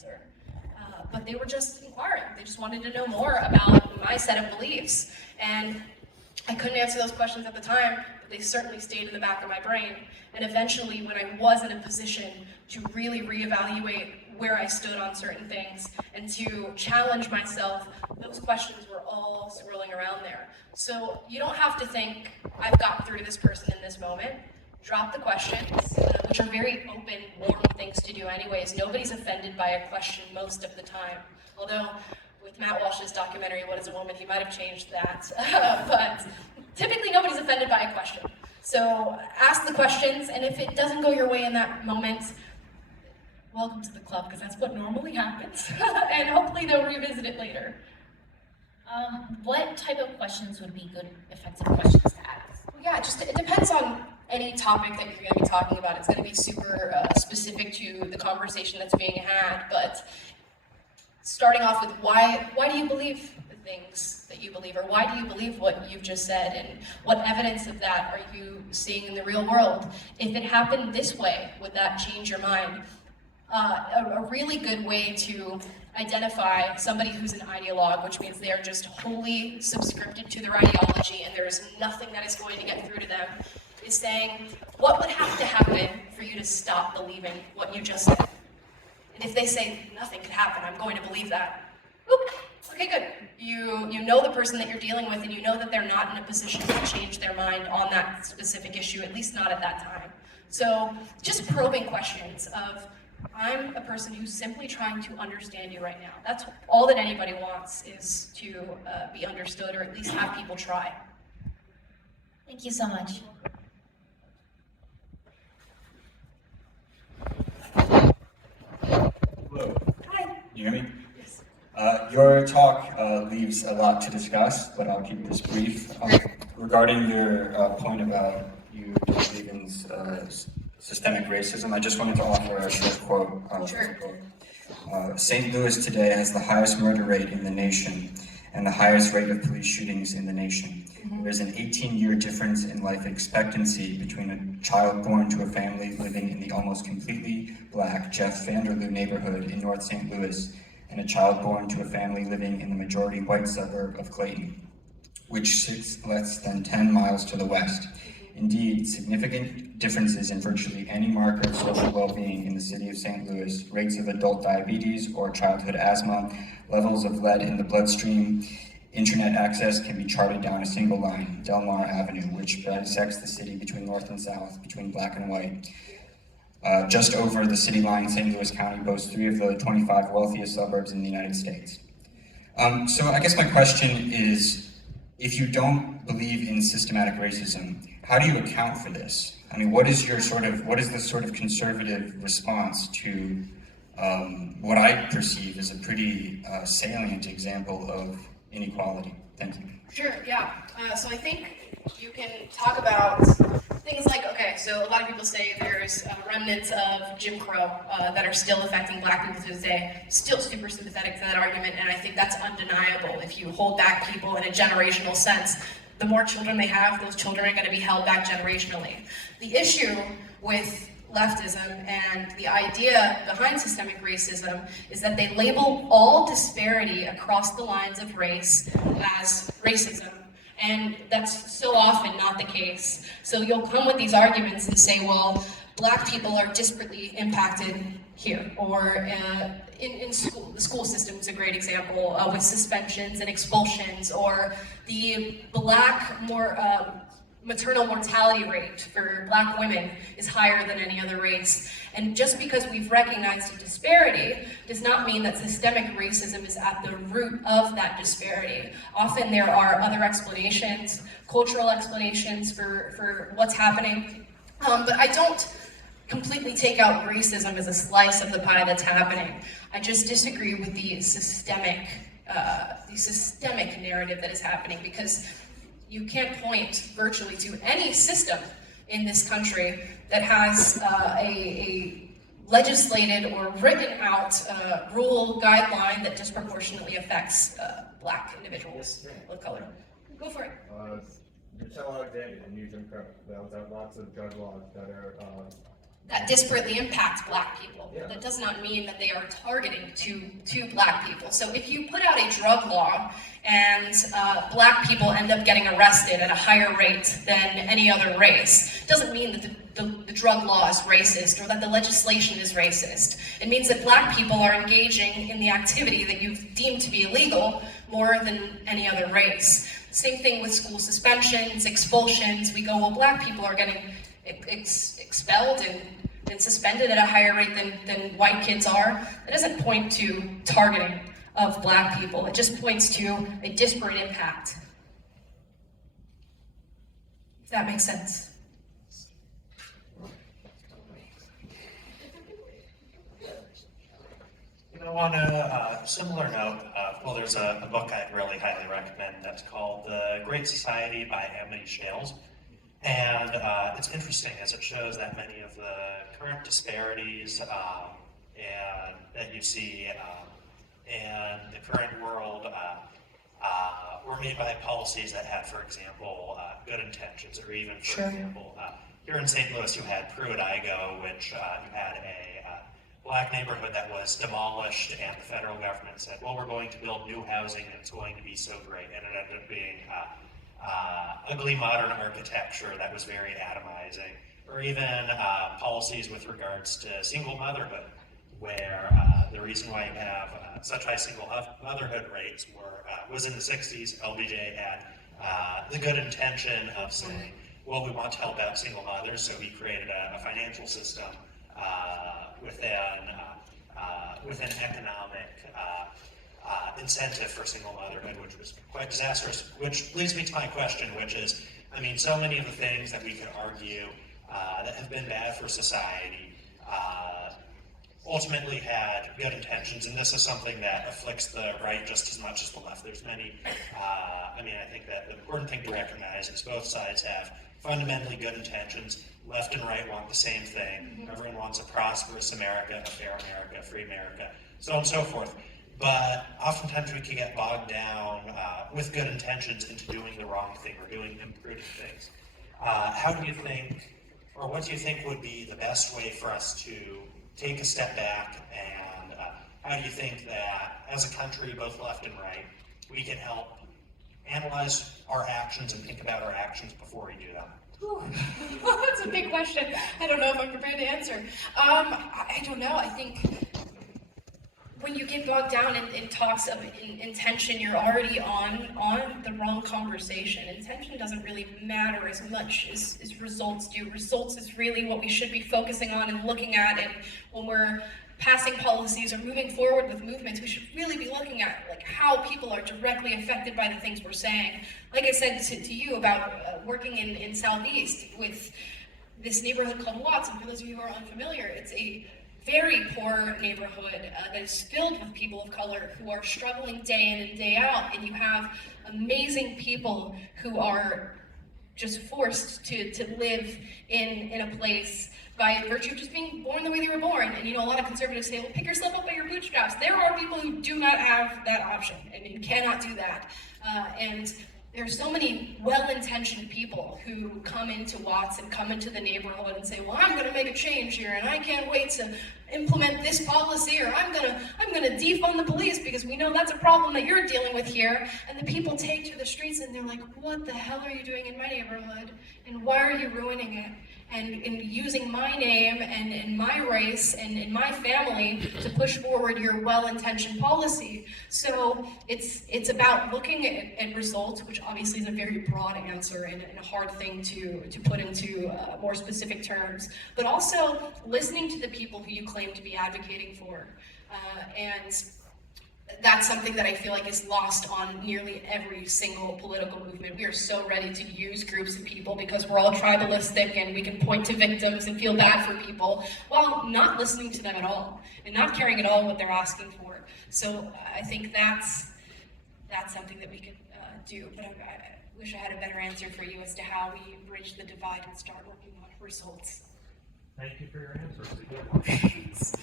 answer. But they were just inquiring. They just wanted to know more about my set of beliefs. And I couldn't answer those questions at the time, but they certainly stayed in the back of my brain. And eventually, when I was in a position to really reevaluate where I stood on certain things and to challenge myself, those questions were all swirling around there. So you don't have to think, I've gotten through to this person in this moment. Drop the questions, which are very open, warm things to do anyways. Nobody's offended by a question most of the time. Although, with Matt Walsh's documentary, What is a Woman, he might have changed that. But typically nobody's offended by a question. So ask the questions, and if it doesn't go your way in that moment, welcome to the club, because that's what normally happens. And hopefully they'll revisit it later. What type of questions would be good, effective questions to ask? Well, yeah, it depends on any topic that you're going to be talking about. It's going to be super specific to the conversation that's being had, but starting off with why do you believe the things that you believe, or why do you believe what you've just said, and what evidence of that are you seeing in the real world? If it happened this way, would that change your mind? A really good way to identify somebody who's an ideologue, which means they are just wholly subscripted to their ideology and there is nothing that is going to get through to them, is saying, what would have to happen for you to stop believing what you just said? And if they say, nothing could happen, I'm going to believe that, oop, okay, good. You know the person that you're dealing with, and you know that they're not in a position to change their mind on that specific issue, at least not at that time. So just probing questions of, I'm a person who's simply trying to understand you right now. That's all that anybody wants, is to be understood, or at least have people try. Thank you so much. Hello. Hi. Can you hear me? Yes. Your talk leaves a lot to discuss, but I'll keep this brief. Regarding your point about you don't believe in systemic racism, I just wanted to offer a short quote. Sure. St. Louis today has the highest murder rate in the nation and the highest rate of police shootings in the nation. There is an 18-year difference in life expectancy between a child born to a family living in the almost completely black Jeff Vanderloo neighborhood in North St. Louis and a child born to a family living in the majority white suburb of Clayton, which sits less than 10 miles to the west. Indeed, significant differences in virtually any marker of social well-being in the city of St. Louis, rates of adult diabetes or childhood asthma, levels of lead in the bloodstream, internet access can be charted down a single line, Delmar Avenue, which bisects the city between north and south, between black and white. Just over the city line, St. Louis County boasts 3 of the 25 wealthiest suburbs in the United States. So I guess my question is, if you don't believe in systematic racism, how do you account for this? I mean, what is the sort of conservative response to what I perceive as a pretty salient example of inequality? Thank you. Sure, yeah. So I think you can talk about things like, okay, so a lot of people say there's remnants of Jim Crow that are still affecting black people to this day. Still super sympathetic to that argument, and I think that's undeniable. If you hold back people in a generational sense, the more children they have, those children are going to be held back generationally. The issue with leftism and the idea behind systemic racism is that they label all disparity across the lines of race as racism. And that's so often not the case. So you'll come with these arguments and say, well, black people are disparately impacted here, or in school. The school system is a great example with suspensions and expulsions, or the black maternal mortality rate for black women is higher than any other race. And just because we've recognized a disparity does not mean that systemic racism is at the root of that disparity. Often there are other explanations, cultural explanations for what's happening. But I don't completely take out racism as a slice of the pie that's happening. I just disagree with the systemic narrative that is happening, because you can't point virtually to any system in this country that has a legislated or written out rule guideline that disproportionately affects black individuals of color. Go for it. You're telling our day in New Jim Crow that lots of drug laws that are that disparately impact Black people. That does not mean that they are targeting to Black people. So if you put out a drug law and Black people end up getting arrested at a higher rate than any other race, it doesn't mean that the drug law is racist or that the legislation is racist. It means that Black people are engaging in the activity that you've deemed to be illegal more than any other race. Same thing with school suspensions, expulsions. We go, well, Black people are getting expelled and suspended at a higher rate than white kids are. That doesn't point to targeting of Black people. It just points to a disparate impact. If that makes sense. On a similar note, well, there's a book I'd really highly recommend that's called The Great Society by Amity Shales. And it's interesting as it shows that many of the current disparities and that you see in the current world were made by policies that had, for example, good intentions, or even, for example, here in St. Louis you had Pruitt-Igoe, which you had a Black neighborhood that was demolished, and the federal government said, well, we're going to build new housing and it's going to be so great, and it ended up being ugly modern architecture that was very atomizing, or even policies with regards to single motherhood, where the reason why you have such high single motherhood rates was in the 60s. LBJ had the good intention of saying, well, we want to help out single mothers, so he created a financial system with an economic incentive for single motherhood, which was quite disastrous, which leads me to my question, which is, I mean, so many of the things that we could argue that have been bad for society ultimately had good intentions, and this is something that afflicts the right just as much as the left. There's many, I think that the important thing to recognize is both sides have fundamentally good intentions. Left and right want the same thing. Everyone wants a prosperous America, a fair America, a free America, so on and so forth. But oftentimes we can get bogged down with good intentions into doing the wrong thing or doing imprudent things. How do you think, or what do you think would be the best way for us to take a step back, and how do you think that as a country, both left and right, we can help analyze our actions and think about our actions before we do them? That's a big question. I don't know if I'm prepared to answer. I don't know. I think when you get bogged down in talks of intention, you're already on the wrong conversation. Intention doesn't really matter as much as results do. Results is really what we should be focusing on and looking at, and when we're passing policies or moving forward with movements, we should really be looking at like how people are directly affected by the things we're saying. Like I said to you about working in Southeast with this neighborhood called Watts, and for those of you who are unfamiliar, it's a very poor neighborhood that is filled with people of color who are struggling day in and day out, and you have amazing people who are just forced to live in a place by virtue of just being born the way they were born. And a lot of conservatives say, well, pick yourself up by your bootstraps. There are people who do not have that option, and you cannot do that. And there are so many well-intentioned people who come into Watts and come into the neighborhood and say, well, I'm going to make a change here, and I can't wait to implement this policy, or I'm gonna defund the police because we know that's a problem that you're dealing with here. And the people take to the streets and they're like, what the hell are you doing in my neighborhood? And why are you ruining it? And using my name and my race and my family to push forward your well-intentioned policy. So it's about looking at results, which obviously is a very broad answer and a hard thing to put into more specific terms, but also listening to the people who you claim to be advocating for. And that's something that I feel like is lost on nearly every single political movement. We are so ready to use groups of people because we're all tribalistic and we can point to victims and feel bad for people while not listening to them at all and not caring at all what they're asking for. So I think that's something that we could do, but I wish I had a better answer for you as to how we bridge the divide and start working on results. Thank you for your answers.